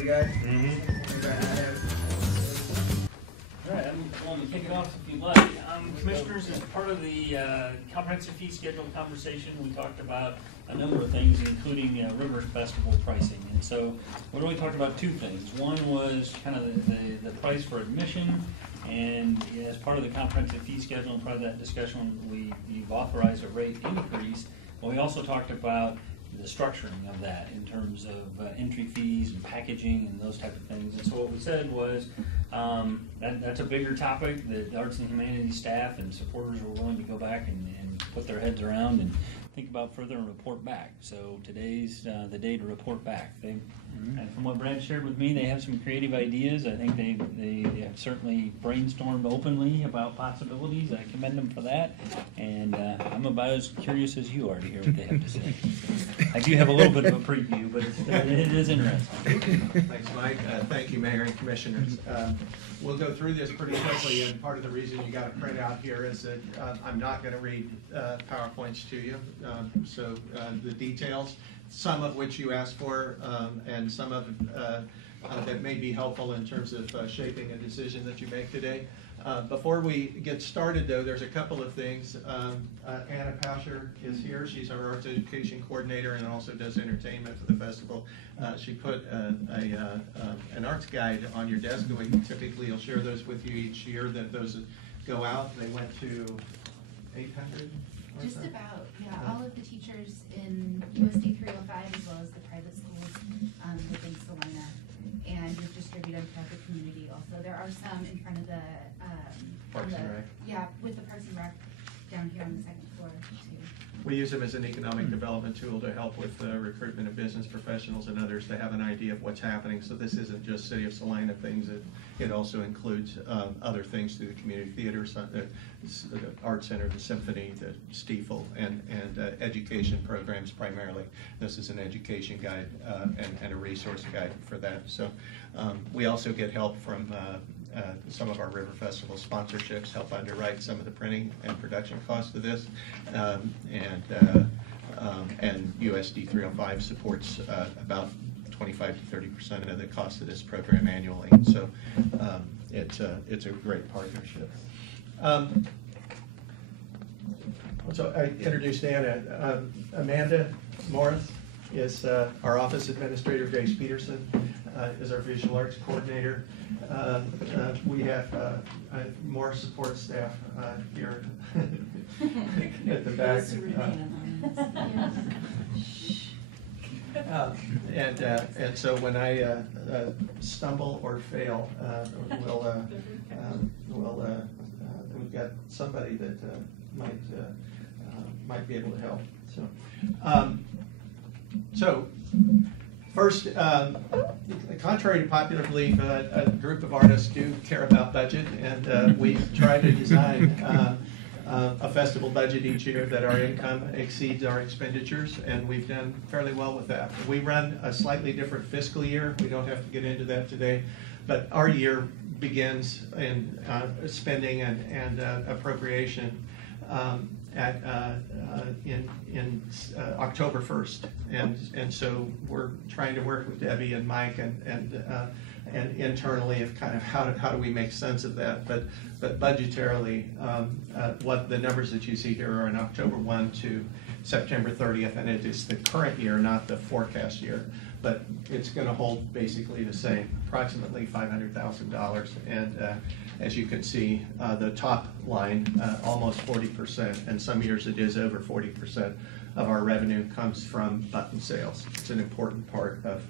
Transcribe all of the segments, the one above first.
started, you guys? All right, I'm willing to kick it off if you'd like. Commissioners, as part of the comprehensive fee schedule conversation, we talked about a number of things, including River Festival pricing. And so we really talked about two things. One was kind of the price for admission, and as part of the comprehensive fee schedule and part of that discussion, you've authorized a rate increase. But we also talked about the structuring of that in terms of entry fees and packaging and those type of things. And so what we said was that's a bigger topic that the Arts and Humanities staff and supporters were willing to go back and put their heads around and think about further and report back. So today's the day to report back. And from what Brad shared with me, they have some creative ideas. I think they have certainly brainstormed openly about possibilities. I commend them for that. And I'm about as curious as you are to hear what they have to say. I do have a little bit of a preview, but it is interesting. Thanks, Mike. Thank you, Mayor and Commissioners. We'll go through this pretty quickly, and part of the reason you got a printout here is that I'm not going to read PowerPoints to you. So the details, some of which you asked for, and some of that may be helpful in terms of shaping a decision that you make today. Before we get started, though, there's a couple of things. Anna Pauscher is here. She's our arts education coordinator and also does entertainment for the festival. She put an arts guide on your desk, and we typically will share those with you each year. That those go out. They went to 800. Just about, yeah. All of the teachers in USD 305 as well as the private schools within Salina, and we've distributed them throughout the community. Also, there are some in front of the Parks and Rec. Yeah, with the Parks and Rec down here on the second floor too. We use them as an economic development tool to help with recruitment of business professionals and others to have an idea of what's happening. So this isn't just City of Salina things. It also includes other things through the community theaters, the Art Center, the Symphony, the Stiefel, and education programs primarily. This is an education guide and a resource guide for that. So we also get help from some of our River Festival sponsorships, help underwrite some of the printing and production costs of this, and USD 305 supports about 25 to 30% of the cost of this program annually. So it's a great partnership. So I introduced Anna. Amanda Morris is our office administrator. Grace Peterson is our visual arts coordinator. We have more support staff here at the back. And so when I stumble or fail, we've got somebody that might be able to help. So first, contrary to popular belief, a group of artists do care about budget, and we try to design a festival budget each year that our income exceeds our expenditures, and we've done fairly well with that. We run a slightly different fiscal year. We don't have to get into that today, but our year begins in spending and appropriation in October 1st, and so we're trying to work with Debbie and Mike and internally of kind of how do we make sense of that, but budgetarily, what the numbers that you see here are in October 1 to September 30th, and it is the current year, not the forecast year, but it's going to hold basically the same, approximately $500,000, and as you can see, the top line, almost 40%, and some years it is over 40% of our revenue comes from button sales. It's an important part of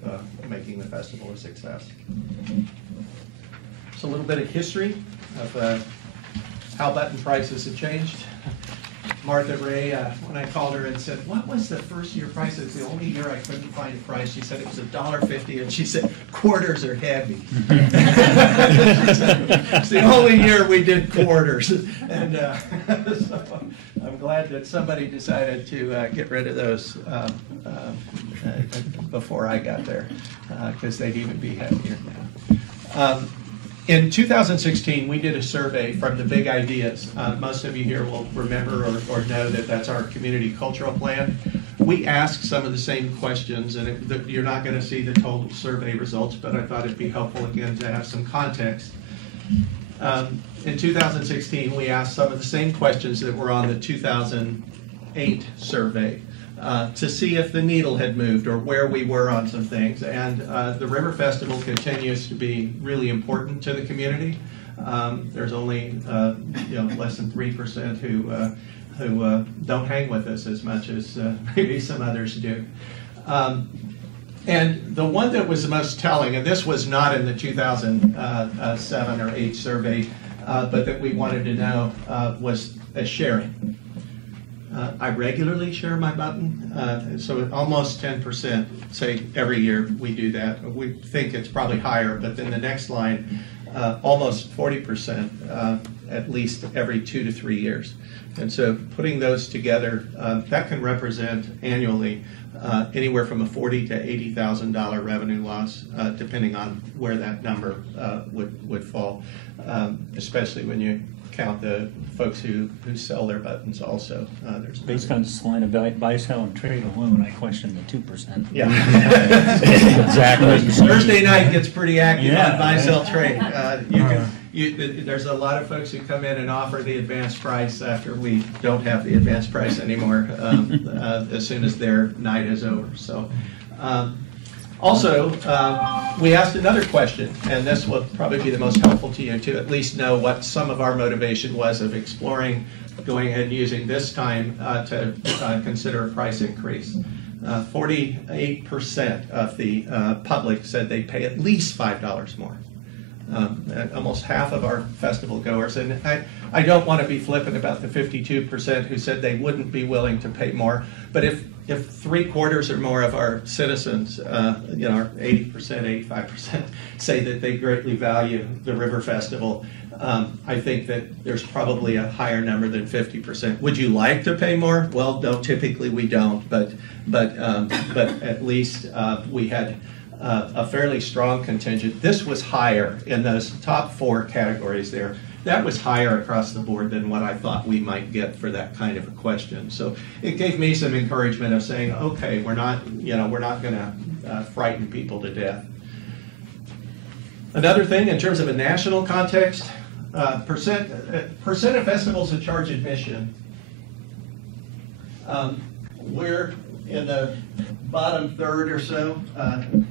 making the festival a success. So a little bit of history of how button prices have changed. Martha Ray, when I called her and said, what was the first year price? It's the only year I couldn't find a price. She said it was $1.50, and she said, quarters are heavy. It's the only year we did quarters. And so I'm glad that somebody decided to get rid of those before I got there, because they'd even be heavier now. In 2016, we did a survey from the Big Ideas. Most of you here will remember or know that that's our community cultural plan. we ask some of the same questions, and you're not going to see the total survey results, but I thought it'd be helpful again to have some context. In 2016, we asked some of the same questions that were on the 2008 survey to see if the needle had moved or where we were on some things. And the River Festival continues to be really important to the community. There's only less than 3% who don't hang with us as much as maybe some others do. And the one that was the most telling, and this was not in the 2007 or 8 survey, but that we wanted to know was sharing. I regularly share my button, so almost 10% say every year we do that. We think it's probably higher, but then the next line, almost 40% at least every 2 to 3 years. And so putting those together, that can represent annually anywhere from a $40,000 to $80,000 revenue loss, depending on where that number would fall, especially when you count the folks who sell their buttons also. There's Based on Salina buy, sell, and trade alone, I question the 2%. Yeah. Exactly. Thursday night gets pretty active Yeah, on buy, right. sell, trade. There's a lot of folks who come in and offer the advanced price after we don't have the advanced price anymore as soon as their night is over. So, also, we asked another question, and this will probably be the most helpful to you to at least know what some of our motivation was of exploring going ahead and using this time to consider a price increase. 48% of the public said they'd pay at least $5 more. Almost half of our festival goers, and I don't want to be flippant about the 52% who said they wouldn't be willing to pay more, but if 3/4 or more of our citizens, our 80%, 85% say that they greatly value the River Festival, I think that there's probably a higher number than 50%. Would you like to pay more? Well, no, typically we don't, but at least we had a fairly strong contingent. This was higher in those top 4 categories there. That was higher across the board than what I thought we might get for that kind of a question. So it gave me some encouragement of saying, okay, we're not going to frighten people to death. Another thing in terms of a national context, percent of festivals that charge admission. We're in the bottom third or so,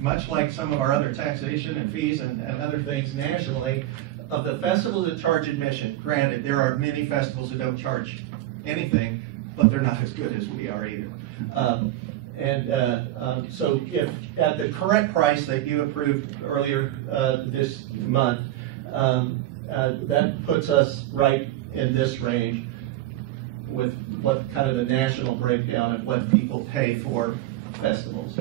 much like some of our other taxation and fees and other things nationally, of the festivals that charge admission. Granted, there are many festivals that don't charge anything, but they're not as good as we are either. So if at the current price that you approved earlier this month, that puts us right in this range with what kind of the national breakdown of what people pay for festivals.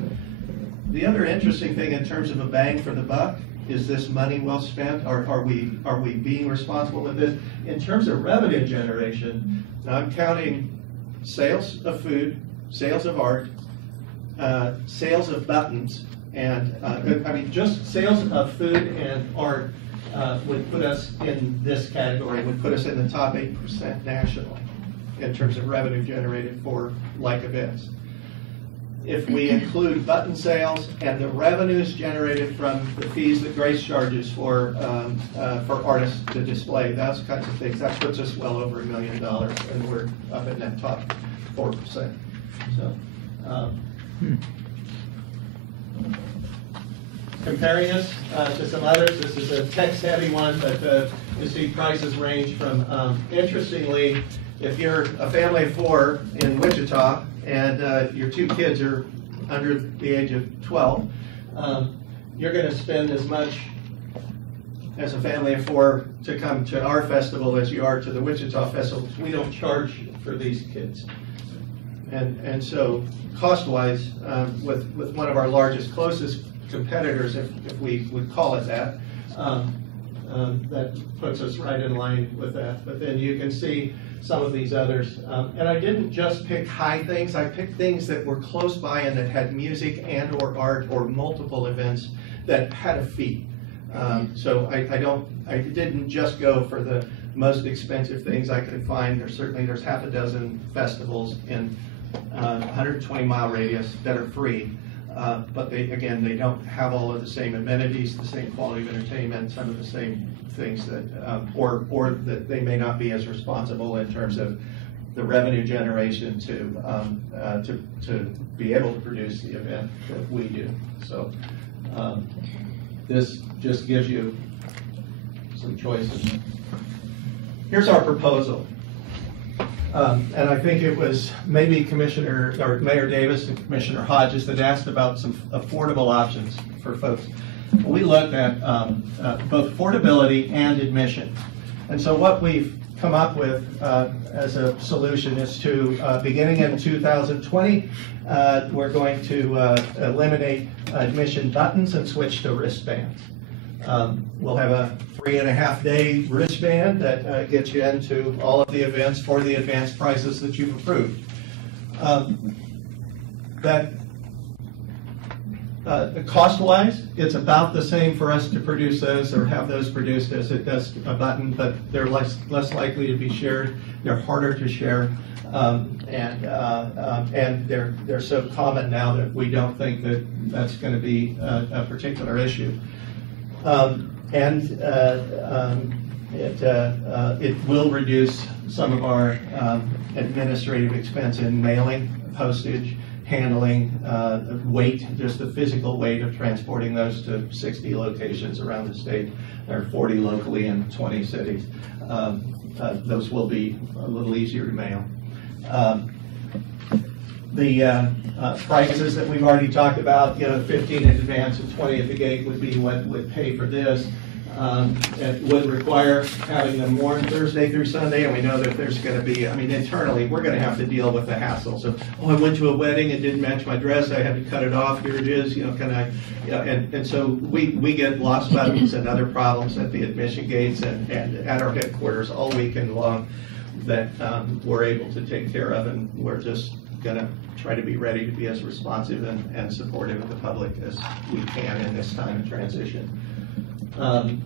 The other interesting thing in terms of a bang for the buck, is this money well spent? Are we being responsible with this? In terms of revenue generation, now I'm counting sales of food, sales of art, sales of buttons, and just sales of food and art would put us in this category, would put us in the top 8% nationally in terms of revenue generated for like events. If we include button sales and the revenues generated from the fees that Grace charges for artists to display, those kinds of things, that puts us well over $1 million, and we're up in that top 4%. So, comparing us to some others, this is a text-heavy one, but you see prices range from, interestingly, if you're a family of 4 in Wichita, and your 2 kids are under the age of 12, you're going to spend as much as a family of 4 to come to our festival as you are to the Wichita festival. We don't charge for these kids. And so cost-wise, with one of our largest, closest competitors, if we would call it that, that puts us right in line with that. But then you can see some of these others. And I didn't just pick high things, I picked things that were close by and that had music and or art or multiple events that had a fee. So I didn't just go for the most expensive things I could find. There's half a dozen festivals in 120-mile radius that are free. But they don't have all of the same amenities, the same quality of entertainment, some of the same things that, or that they may not be as responsible in terms of the revenue generation to be able to produce the event that we do. So this just gives you some choices. Here's our proposal. And I think it was maybe Mayor Davis and Commissioner Hodges that asked about some affordable options for folks. We looked at both affordability and admission. And so what we've come up with as a solution is to, beginning in 2020, we're going to eliminate admission buttons and switch to wristbands. We'll have a 3.5-day wristband that gets you into all of the events for the advanced prices that you've approved. Cost-wise, it's about the same for us to produce those or have those produced as it does a button, but they're less likely to be shared. They're harder to share, and they're so common now that we don't think that that's going to be a particular issue. It will reduce some of our administrative expense in mailing, postage, handling, weight, just the physical weight of transporting those to 60 locations around the state. There are 40 locally in 20 cities. Those will be a little easier to mail. The prices that we've already talked about, 15 in advance and 20 at the gate would be what would pay for this. It would require having them worn Thursday through Sunday, and we know that there's going to be, internally, we're going to have to deal with the hassles of, I went to a wedding, it didn't match my dress, I had to cut it off, here it is, can I, and so we get lost buttons and other problems at the admission gates and at our headquarters all weekend long that we're able to take care of, and we're just going to try to be ready to be as responsive and supportive of the public as we can in this time of transition. And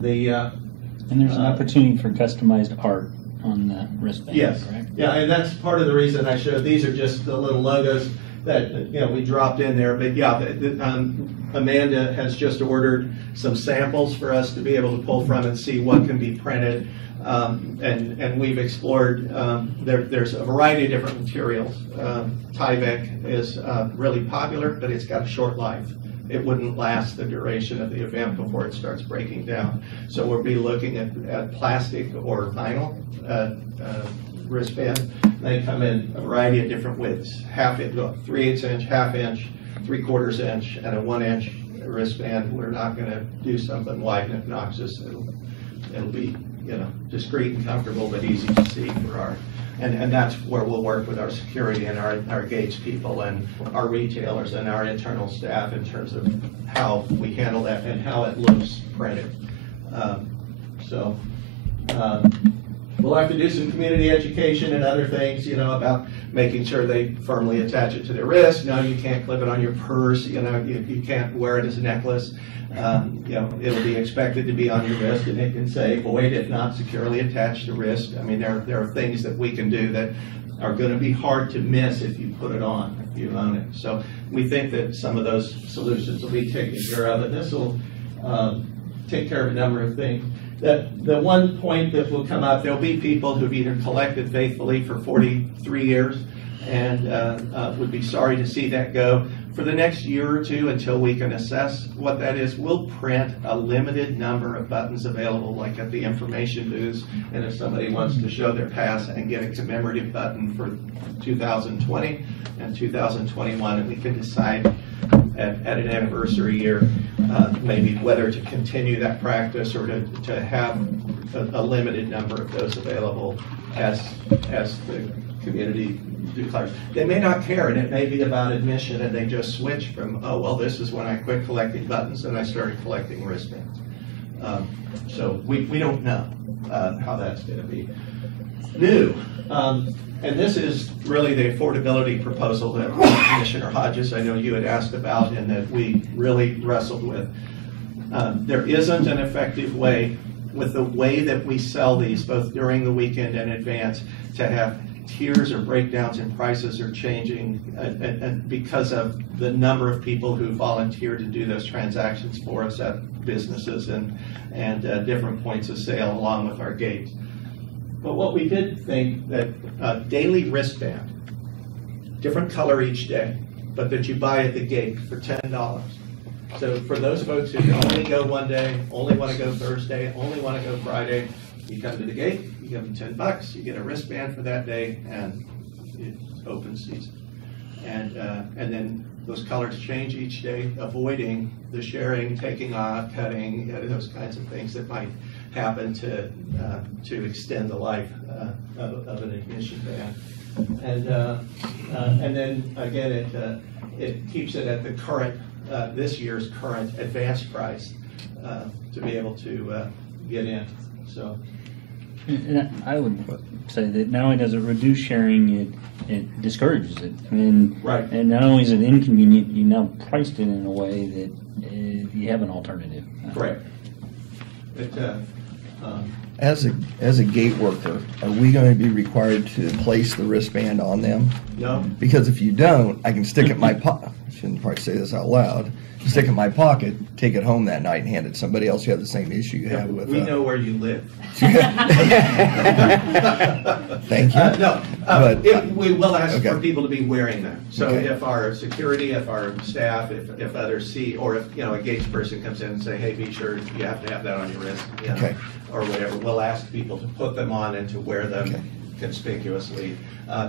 there's an opportunity for customized art on the wristband, yes, correct? Yeah, and that's part of the reason I showed. These are just the little logos that we dropped in there. But yeah, Amanda has just ordered some samples for us to be able to pull from and see what can be printed. And we've explored, there's a variety of different materials. Tyvek is really popular, but it's got a short life. It wouldn't last the duration of the event before it starts breaking down. So we'll be looking at plastic or vinyl wristband. They come in a variety of different widths: 3/8 inch, 1/2 inch, 3/4 inch, and a 1 inch wristband. We're not going to do something wide and obnoxious. It'll be discreet and comfortable, but easy to see for our. And that's where we'll work with our security and our gates people and our retailers and our internal staff in terms of how we handle that and how it looks printed. We'll have to do some community education and other things, about making sure they firmly attach it to their wrist. No, you can't clip it on your purse. You can't wear it as a necklace. It'll be expected to be on your wrist, and it can say void if not securely attached to wrist. There are things that we can do that are going to be hard to miss if you put it on, if you own it. So we think that some of those solutions will be taken care of, and this will take care of a number of things. The one point that will come up, there'll be people who've either collected faithfully for 43 years and would be sorry to see that go. For the next year or two, until we can assess what that is, we'll print a limited number of buttons available, like at the information booths, and if somebody wants to show their pass and get a commemorative button for 2020 and 2021, and we can decide at an anniversary year maybe whether to continue that practice or to have a limited number of those available as the community declares. They may not care, and it may be about admission, and they just switch from, oh, well, this is when I quit collecting buttons and I started collecting wristbands. So we don't know how that's going to be. New. And this is really the affordability proposal that Commissioner Hodges, I know you had asked about and that we really wrestled with. There isn't an effective way, with the way that we sell these, both during the weekend and in advance, to have tiers or breakdowns in prices are changing and because of the number of people who volunteer to do those transactions for us at businesses and different points of sale along with our gates. But what we did think that daily wristband, different color each day, but that you buy at the gate for $10. So for those folks who only go one day, only want to go Thursday, only want to go Friday, you come to the gate, you give them $10, you get a wristband for that day, and it's open season. And then those colors change each day, avoiding the sharing, taking off, cutting, those kinds of things that might happen to extend the life of an admission ban. And then again, it keeps it at the current, this year's current advanced price to be able to get in. So. And I would say that not only does it reduce sharing, it discourages it. I mean, right. And not only is it inconvenient, you now priced it in a way that you have an alternative. Correct. As a gate worker, are we going to be required to place the wristband on them? No. Because if you don't, I can stick it in my pocket. I shouldn't probably say this out loud. Stick it in my pocket, take it home that night, and hand it to somebody else who have the same issue you have with. We know where you live. Thank you. No, we will ask for people to be wearing them. So Okay. if our security, if our staff, if others see, or if a gates person comes in and say, hey, be sure you have to have that on your wrist, Okay. or whatever, we'll ask people to put them on and to wear them Okay. conspicuously,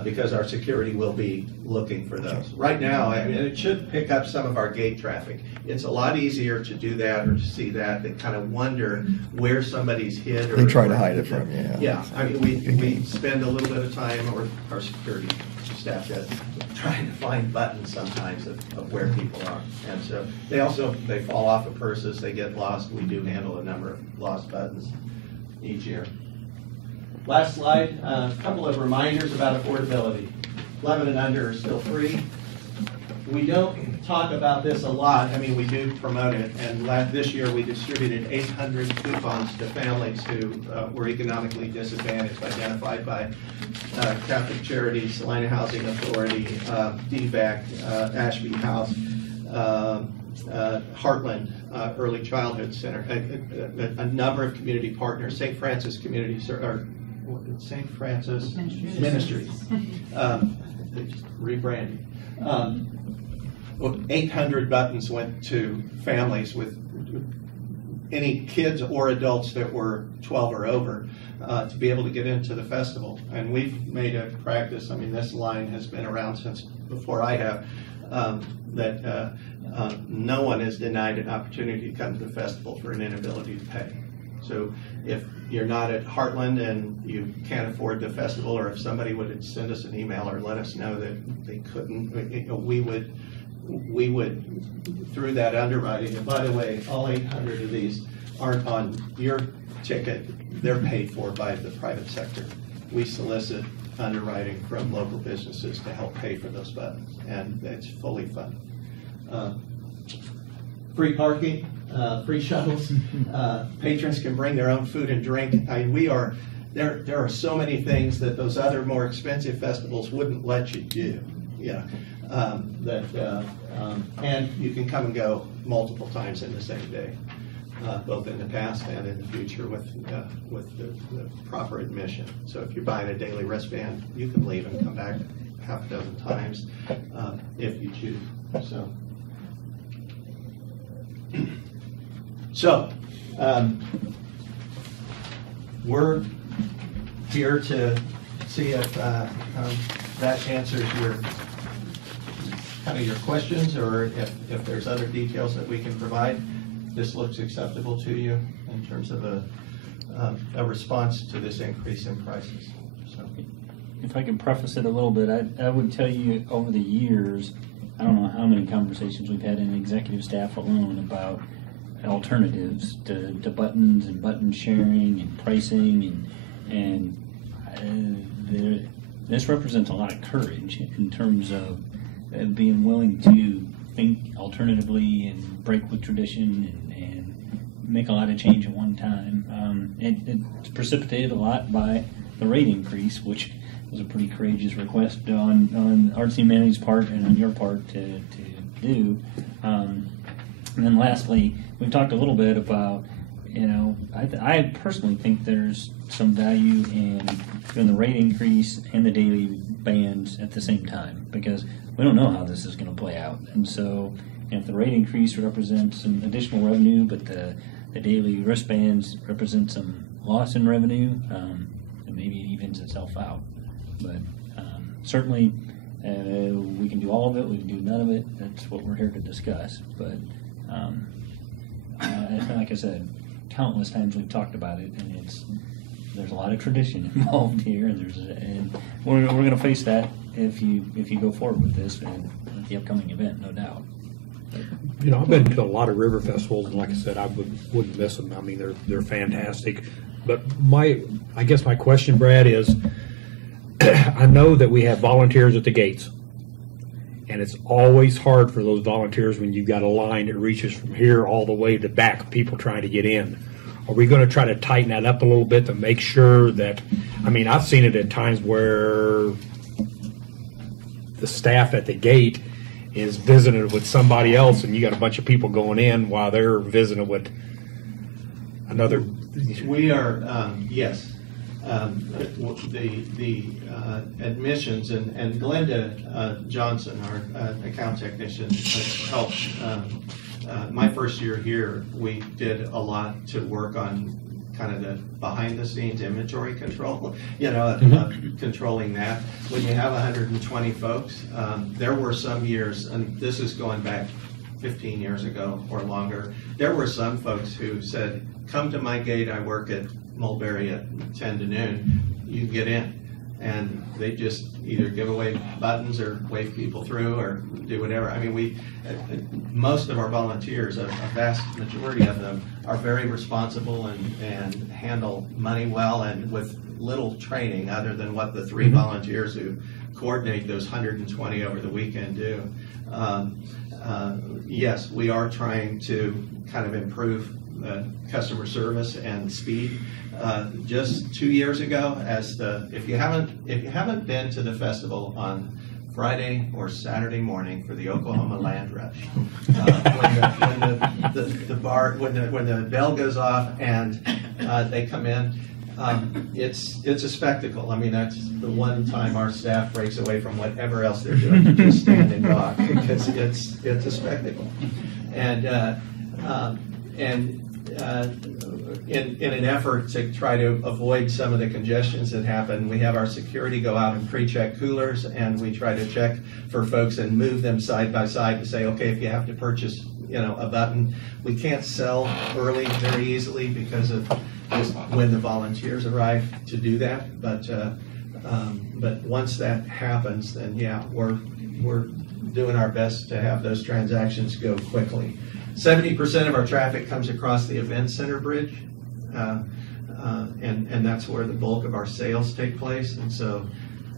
because our security will be looking for those. Right now, I mean, it should pick up some of our gate traffic. It's a lot easier to do that or to see that. They kind of wonder where somebody's hid. Or They try to hide it from you. Yeah, I mean, we spend a little bit of time, or our security staff does, trying to find buttons sometimes of where people are. And so they fall off of purses, they get lost. We do handle a number of lost buttons each year. Last slide, a couple of reminders about affordability. 11 and under are still free. We don't talk about this a lot. I mean, we do promote it. And this year we distributed 800 coupons to families who were economically disadvantaged, identified by Catholic Charities, Salina Housing Authority, DVAC, Ashby House, Heartland Early Childhood Center, a number of community partners, St. Francis Community, or St. Francis Ministries, rebranding. 800 buttons went to families with any kids or adults that were 12 or over to be able to get into the festival. And we've made a practice, I mean, this line has been around since before I have, that no one is denied an opportunity to come to the festival for an inability to pay. So if you're not at Heartland and you can't afford the festival, or if somebody would send us an email or let us know that they couldn't, we would, through that underwriting, and by the way, all 800 of these aren't on your ticket, they're paid for by the private sector. We solicit underwriting from local businesses to help pay for those buttons, and it's fully funded. Free parking, free shuttles. Patrons can bring their own food and drink. There are so many things that those other more expensive festivals wouldn't let you do. Yeah, and you can come and go multiple times in the same day, both in the past and in the future with the proper admission. So if you're buying a daily wristband, you can leave and come back half a dozen times if you choose. So, we're here to see if that answers your questions, or if there's other details that we can provide. This looks acceptable to you in terms of a response to this increase in prices. So, if I could preface it a little bit, I would tell you over the years, I don't know how many conversations we've had in executive staff alone about alternatives to buttons and button sharing and pricing, and this represents a lot of courage in terms of being willing to think alternatively and break with tradition and make a lot of change at one time. It's precipitated a lot by the rate increase, which was a pretty courageous request on Arts and Humanities' part and on your part to do. And then lastly, we've talked a little bit about, I personally think there's some value in doing the rate increase and the daily bands at the same time, because we don't know how this is going to play out. And so if the rate increase represents some additional revenue, but the daily wristbands represent some loss in revenue, and maybe it evens itself out. But certainly we can do all of it, we can do none of it. That's what we're here to discuss. But like I said, countless times we've talked about it, and there's a lot of tradition involved here, and we're going to face that if you go forward with this at the upcoming event, no doubt. I've been to a lot of river festivals, and like I said, I wouldn't miss them. I mean, they're fantastic. But I guess my question, Brad, is I know that we have volunteers at the gates, and it's always hard for those volunteers when you've got a line that reaches from here all the way to back, people trying to get in. Are we going to try to tighten that up a little bit to make sure that, I've seen it at times where the staff at the gate is visiting with somebody else, and you got a bunch of people going in while they're visiting with another. We are, yes. The admissions, and Glenda Johnson, our account technician, has helped. My first year here, we did a lot to work on kind of the behind-the-scenes inventory control, controlling that. When you have 120 folks, there were some years, and this is going back 15 years ago or longer, there were some folks who said, come to my gate, I work at Mulberry at 10 to noon, you get in. And they just either give away buttons or wave people through or do whatever. Most of our volunteers, a vast majority of them, are very responsible and handle money well, and with little training other than what the 3 volunteers who coordinate those 120 over the weekend do. Yes, we are trying to kind of improve customer service and speed. Just 2 years ago, if you haven't been to the festival on Friday or Saturday morning for the Oklahoma Land Rush, when the bell goes off and they come in, it's a spectacle. That's the one time our staff breaks away from whatever else they're doing to just stand and talk, because it's a spectacle. And in an effort to try to avoid some of the congestions that happen, we have our security go out and pre-check coolers, and we try to check for folks and move them side by side to say, okay, if you have to purchase a button, we can't sell early very easily because of just when the volunteers arrive to do that. But once that happens, then yeah, we're doing our best to have those transactions go quickly. 70% of our traffic comes across the event center bridge, and that's where the bulk of our sales take place. And so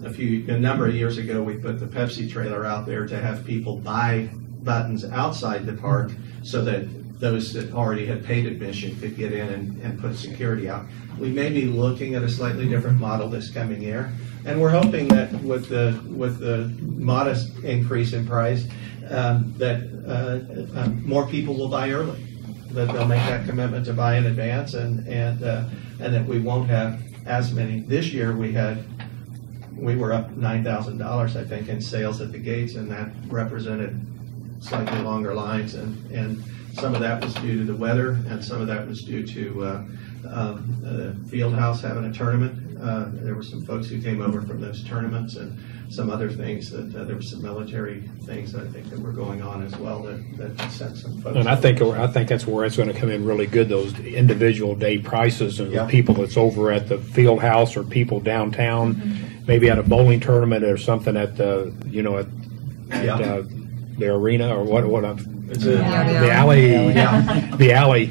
a number of years ago, we put the Pepsi trailer out there to have people buy buttons outside the park so that those that already had paid admission could get in and put security out. We may be looking at a slightly different model this coming year, and we're hoping that with the modest increase in price, that more people will buy early, that they'll make that commitment to buy in advance, and that we won't have as many. This year we were up $9,000, I think, in sales at the gates, and that represented slightly longer lines, and some of that was due to the weather, and some of that was due to the field house having a tournament. There were some folks who came over from those tournaments, and some other things that there were some military things that I think that were going on as well that sent some folks. And I think that's where it's going to come in really good, those individual day prices, and the people that's over at the field house, or people downtown, maybe at a bowling tournament or something at the the arena, or the alley. The alley.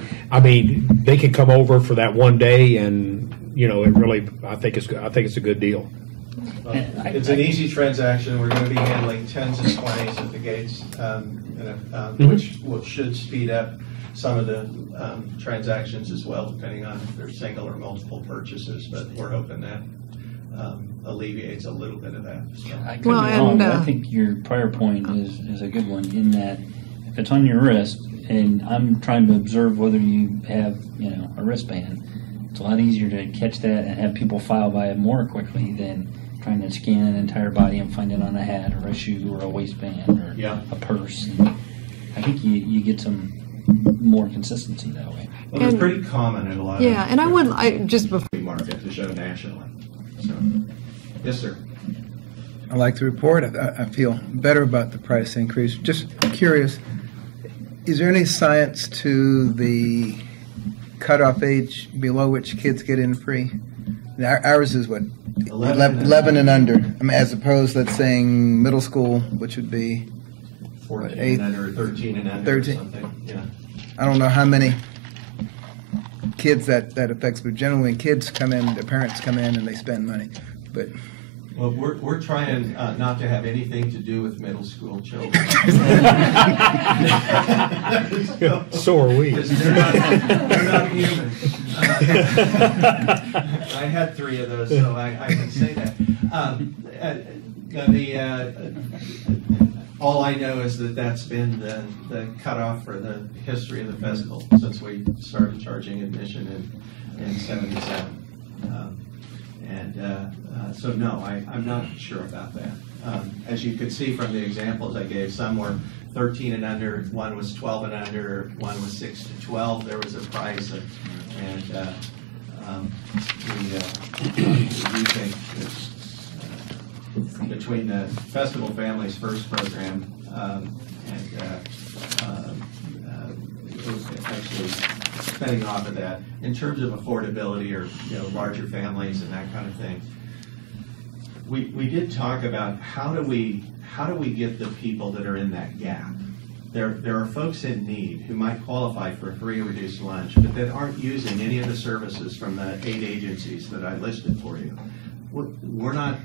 They can come over for that one day, and it really, I think it's a good deal. It's an easy transaction. We're going to be handling 10s and 20s at the gates, which should speed up some of the transactions as well, depending on if they're single or multiple purchases. But we're hoping that alleviates a little bit of that. So. I could Well, be wrong, and, but I think your prior point is a good one in that if it's on your wrist and I'm trying to observe whether you have, a wristband, it's a lot easier to catch that and have people file by it more quickly than trying to scan an entire body and find it on a hat or a shoe or a waistband or a purse. And I think you get some more consistency that way. Well, it's pretty common in a lot Yeah, of and I just before. market to show nationally. So, yes, sir. I like the report. I feel better about the price increase. Just curious, is there any science to the cutoff age below which kids get in free? Ours is what? 11 and under. I mean, as opposed, let's saying middle school, which would be 14 8, and under, 13 and under, 13. or something. Yeah. I don't know how many kids that affects, but generally when kids come in, their parents come in and they spend money. But Well, we're trying not to have anything to do with middle school children. So are we. Because they're not human. I had 3 of those, so I can say that. All I know is that that's been the cutoff for the history of the festival since we started charging admission in '77. So no, I'm not sure about that. As you could see from the examples I gave, some were 13 and under, one was 12 and under, one was 6 to 12. There was a price, we do think that, between the Festival Families First program actually spending off of that, in terms of affordability or larger families and that kind of thing, we did talk about how do we get the people that are in that gap. There are folks in need who might qualify for a free or reduced lunch, but that aren't using any of the services from the 8 agencies that I listed for you. We're not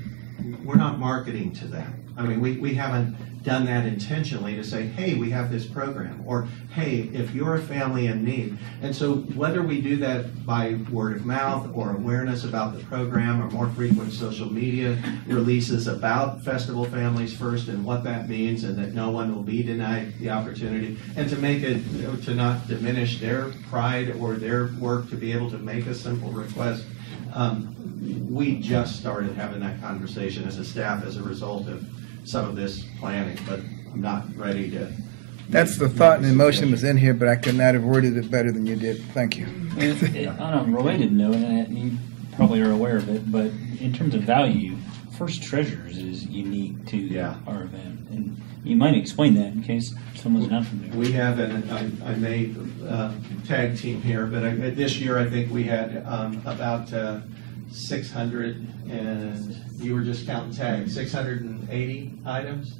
marketing to them. I mean, we haven't done that intentionally to say, hey, we have this program, or hey, if you're a family in need. And so whether we do that by word of mouth or awareness about the program or more frequent social media releases about Festival Families First and what that means and that no one will be denied the opportunity, and to make it, to not diminish their pride or their work to be able to make a simple request. We just started having that conversation as a staff as a result of some of this planning, but I'm not ready to. that's the thought and emotion was in here, but I could not have worded it better than you did. Thank you. On a related note, and you probably are aware of it, but in terms of value, First Treasures is unique to our event. And you might explain that in case someone's not familiar. We have, and I may tag team here, but this year I think we had about 600, and you were just counting tags, 680 items.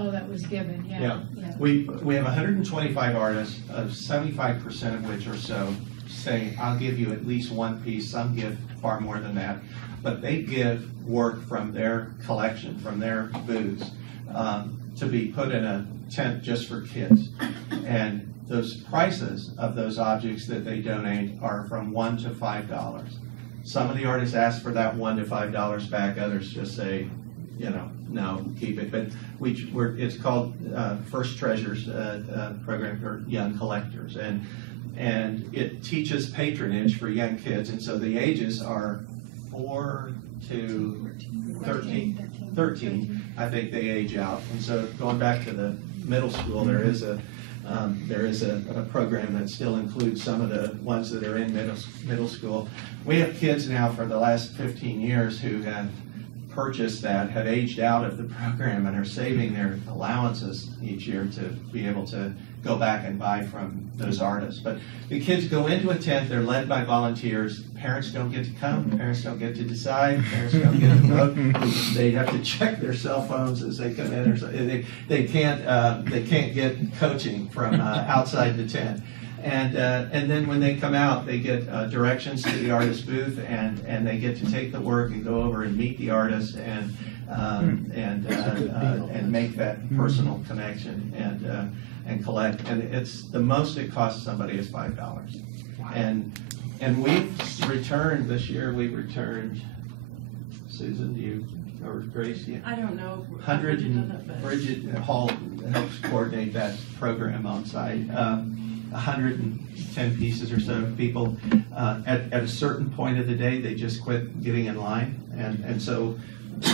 Oh, that was given, yeah. We have 125 artists, 75% of which or so say, I'll give you at least one piece. Some give far more than that, but they give work from their collection, from their booths, to be put in a tent just for kids. And those prices of those objects that they donate are from $1 to $5. Some of the artists ask for that $1 to $5 back. Others just say, no, keep it. But it's called First Treasures program for young collectors, and it teaches patronage for young kids. And so the ages are 4 to 13. I think they age out. And so going back to the middle school, there is a program that still includes some of the ones that are in middle school. We have kids now for the last 15 years who have purchased that, have aged out of the program, and are saving their allowances each year to be able to go back and buy from those artists. But the kids go into a tent, they're led by volunteers. Parents don't get to come, parents don't get to decide, parents don't get to vote. They have to check their cell phones as they come in, or they can't get coaching from outside the tent. And then when they come out, they get directions to the artist booth, and they get to take the work and go over and meet the artist and make that personal connection and collect. And it's the most it costs somebody is $5. And we've returned this year. We've returned Susan, do you, or Grace? Yeah. I don't know. 100, Bridget Hall helps coordinate that program on site. 110 pieces or so of people. At a certain point of the day, they just quit getting in line. And so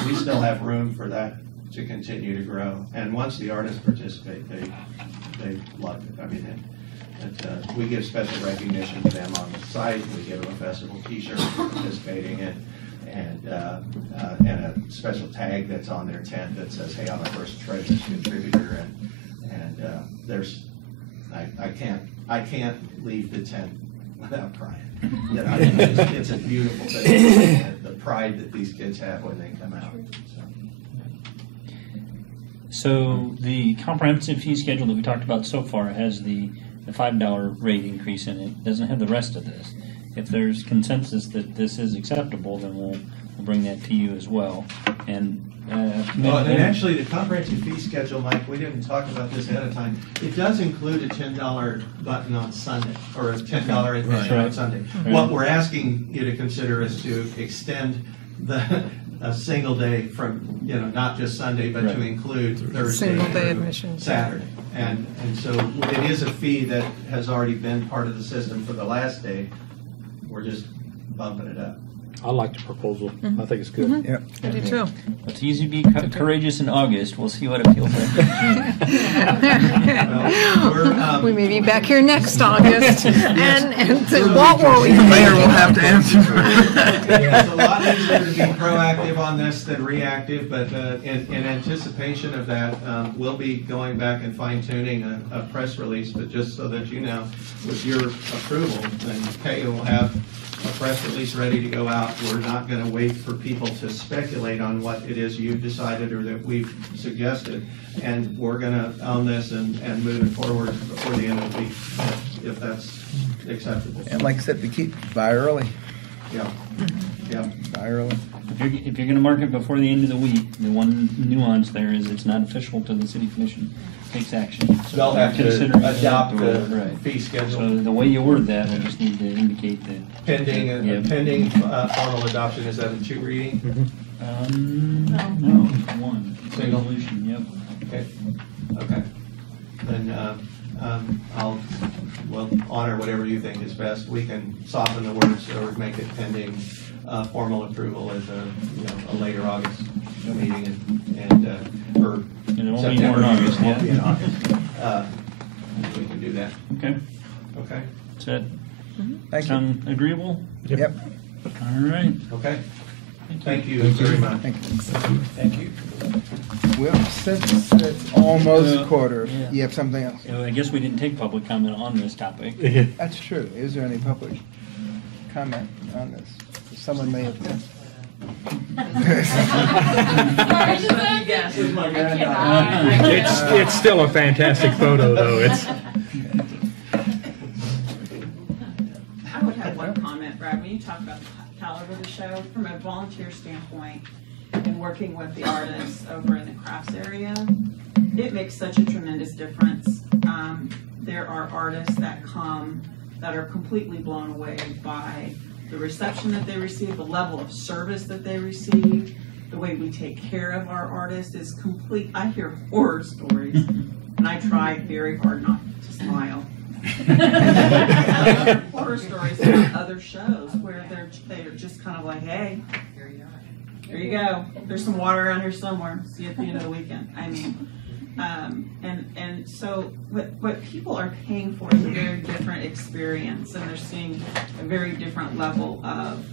we still have room for that to continue to grow. And once the artists participate, they love it. I mean, we give special recognition to them on the site. We give them a festival t-shirt for participating and a special tag that's on their tent that says, "Hey, I'm a first treasures contributor." And there's, I can't leave the tent without crying. You know, it's a beautiful thing. The pride that these kids have when they come out. So the comprehensive fee schedule that we talked about so far has the $5 rate increase in it. Doesn't have the rest of this. If there's consensus that this is acceptable, then we'll bring that to you as well. And and actually, the comprehensive fee schedule, Mike, we didn't talk about this ahead of time. It does include a $10 button on Sunday, or a $10 admission on Sunday. Right. What we're asking you to consider is to extend a single day from, not just Sunday, but to include Thursday, single day admission, Saturday. And so it is a fee that has already been part of the system for the last day. We're just bumping it up. I like the proposal. I think it's good. Yep. I do too. It's easy to be courageous in August. We'll see what it feels like in June. We may be back here next August and say, what were we The mayor will thinking? have to answer. It's a lot easier to be proactive on this than reactive, but in anticipation of that, we'll be going back and fine tuning a press release, but just so that you know, with your approval, then Kay will have a press release ready to go out. We're not going to wait for people to speculate on what it is you've decided or that we've suggested, and we're going to own this and move it forward before the end of the week, if that's acceptable. And like I said, buy early. Yeah. Yeah. Buy early. If you're going to mark it before the end of the week, the one nuance there is it's not official till the city commission takes action. So They'll have considering to that, adopt the right. fee schedule. So the way you word that, I just need to indicate that. Pending formal adoption, is that a 2 reading? No, one. Single? Resolution, yep. Okay. Then we'll honor whatever you think is best. We can soften the words or make it pending formal approval at a later August meeting or And it won't be September. more in August, It won't be in yeah. August. We can do that. Okay. Okay. Does that Thank you. sound agreeable? Yep. All right. Okay. Thank you very much. Thank you. Thank you. Well, since it's almost quarter, Yeah. you have something else? I guess we didn't take public comment on this topic. That's true. Is there any public comment on this? Someone may have. It's still a fantastic photo, though. It's I would have one comment, Brad, when you talk about the caliber of the show, from a volunteer standpoint, and working with the artists over in the crafts area, it makes such a tremendous difference. There are artists that come that are completely blown away by the reception that they receive, the level of service that they receive, the way we take care of our artists is complete. I hear horror stories, and I try very hard not to smile. Horror stories about other shows where they're just kind of like, hey, here you go. There's some water around here somewhere. See you at the end of the weekend. I mean, and so what people are paying for is a very different experience, and they're seeing a very different level of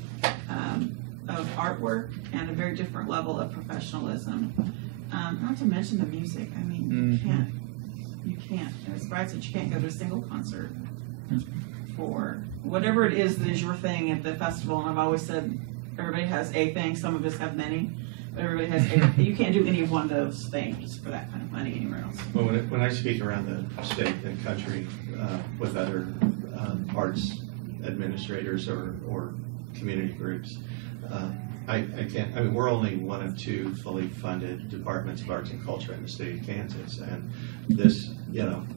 artwork and a very different level of professionalism. Not to mention the music. I mean, you can't. As Brad said, you can't go to a single concert for whatever it is that is your thing at the festival. And I've always said everybody has a thing. Some of us have many. But everybody has a, you can't do any of one of those things for that kind of money anywhere else. Well, when I speak around the state and country with other arts administrators or community groups, I can't. I mean, we're only one of 2 fully funded departments of arts and culture in the state of Kansas, and this,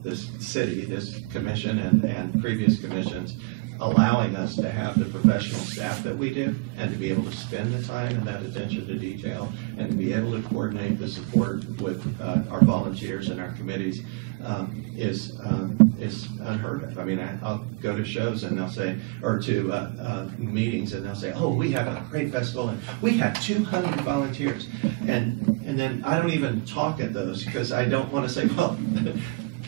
this city, this commission, and previous commissions allowing us to have the professional staff that we do and to be able to spend the time and that attention to detail and to be able to coordinate the support with our volunteers and our committees is unheard of. I mean, I'll go to shows and they'll say, or to meetings and they'll say, oh, we have a great festival and we have 200 volunteers. And then I don't even talk at those because I don't want to say, well,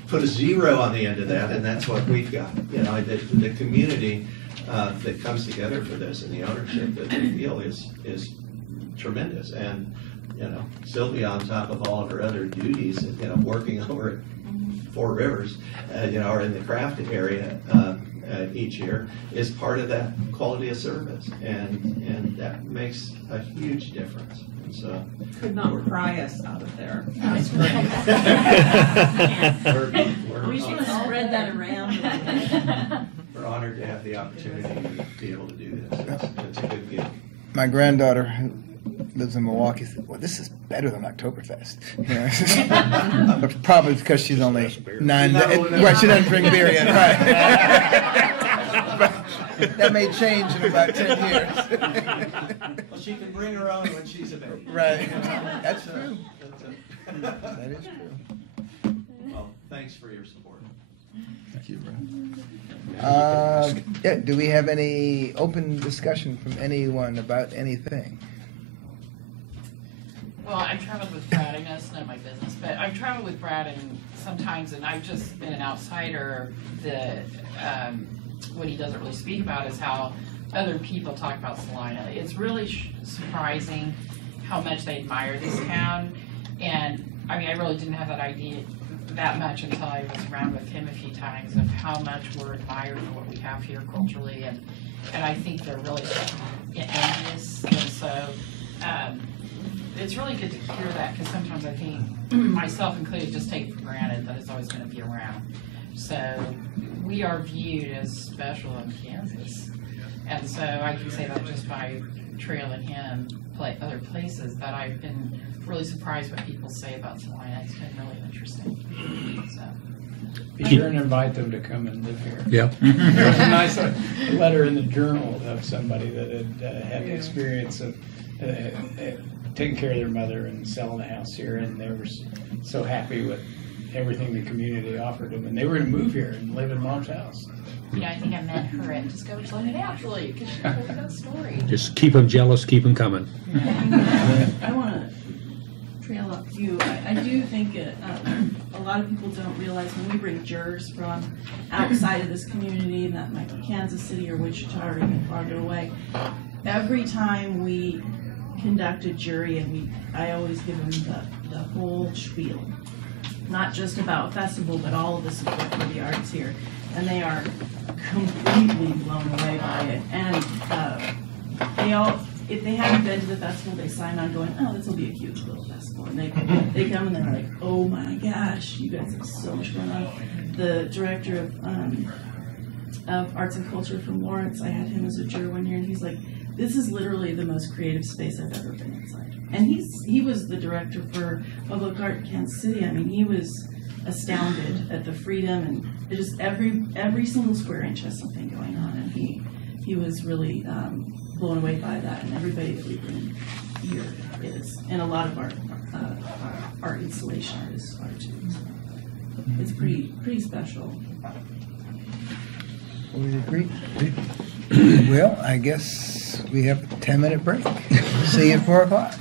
put a 0 on the end of that and that's what we've got. You know, the community that comes together for this and the ownership that they feel is tremendous. And, you know, Sylvia on top of all of her other duties, you know, working over at Four Rivers, you know, or in the craft area each year, is part of that quality of service, and that makes a huge difference. And so, Could not pry us out of there. That's We should spread that around. we're honored to have the opportunity to be able to do this. It's a good gig. My granddaughter, who lives in Milwaukee, said, well, this is better than Oktoberfest. You know, probably because she's only 9. Well, she doesn't drink beer yet, right? But that may change in about 10 years. Well, she can bring her own when she's a baby. Right. That's true. That is true. Well, thanks for your support. Thank you, Brad. Yeah, do we have any open discussion from anyone about anything? Well, I've traveled with Brad. I know it's not my business, but I've traveled with Brad and sometimes, and I've just been an outsider. What he doesn't really speak about is how other people talk about Salina. It's really surprising how much they admire this town. And I mean, I really didn't have that idea that much until I was around with him a few times of how much we're admired for what we have here culturally. And I think they're really envious. And so, it's really good to hear that because sometimes I think, myself included, just take it for granted that it's always going to be around. So we are viewed as special in Kansas. And so I can say that just by trailing him other places that I've been really surprised what people say about Salina. It's been really interesting. So. Be sure and invite them to come and live here. Yep. There was a nice letter in the journal of somebody that had the experience of taking care of their mother and selling a house here, and they were so happy with everything the community offered them, and they were going to move here and live in Mom's house. You know, I think I met her at Discover Salina naturally because she told that story. Just keep them jealous, keep them coming. I want to trail up you. I do think a lot of people don't realize when we bring jurors from outside of this community, that might be Kansas City or Wichita or even farther away, every time we conduct a jury, and I always give them the whole spiel, not just about festival, but all of the support for the arts here, and they are completely blown away by it. And if they haven't been to the festival, they sign on going, oh, this will be a cute little festival, and they come and they're like, oh my gosh, you guys have so much going on. The director of arts and culture from Lawrence, I had him as a juror one year, and he's like, this is literally the most creative space I've ever been inside. And he was the director for public art in Kansas City. I mean, he was astounded at the freedom, and just every single square inch has something going on, and he was really blown away by that. And everybody that we bring here is, and a lot of our art installation artists are too. So it's pretty special. Would you agree? Well, I guess we have a 10-minute break. See you at 4 o'clock.